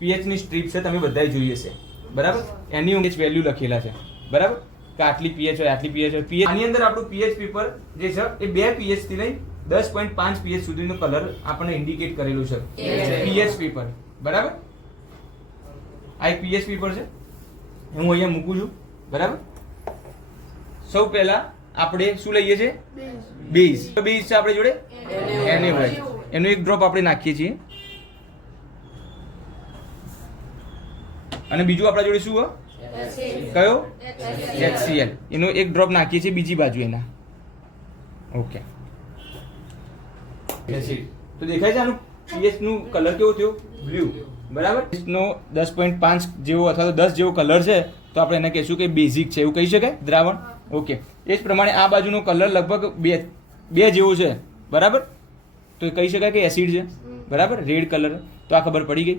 pH ની strip છે, તમે બધાએ જોઈ હશે, બરાબર? એની અંદર વેલ્યુ લખેલા છે, બરાબર? કે આટલી pH હોય, આટલી pH હોય. pH આની અંદર આપણું pH પેપર જે છે એ 2 pH થી લઈ 10.5 pH સુધીનો કલર આપણને ઇન્ડિકેટ કરેલું છે. pH પેપર, બરાબર? આ એક pH પેપર છે, હું અહીંયા મૂકું છું, બરાબર? સૌ પહેલા આપણે શું લઈએ છીએ? બેઝ. બેઝ છે આપણી જોડે NaOH. એનો એક ડ્રોપ આપણે નાખીએ છીએ. અને બીજું આપણા જોડે શું હોય? કયો? HCl. એનો એક ડ્રોપ નાખીએ છીએ બીજી બાજુ એના. ઓકે. તો દેખાય છે આનું pH નું કલર કેવો થયો? બ્લુ, બરાબર? નો 10.5 જેવો અથવા તો 10 જેવો કલર છે, તો આપણે એને કહીશું કે બેઝિક છે, એવું કહી શકાય, દ્રાવણ. ઓકે. એ જ પ્રમાણે આ બાજુનો કલર લગભગ 2 જેવો છે, બરાબર? તો કહી શકાય કે એસિડ છે, બરાબર? Red colour. તો આ ખબર પડી ગઈ.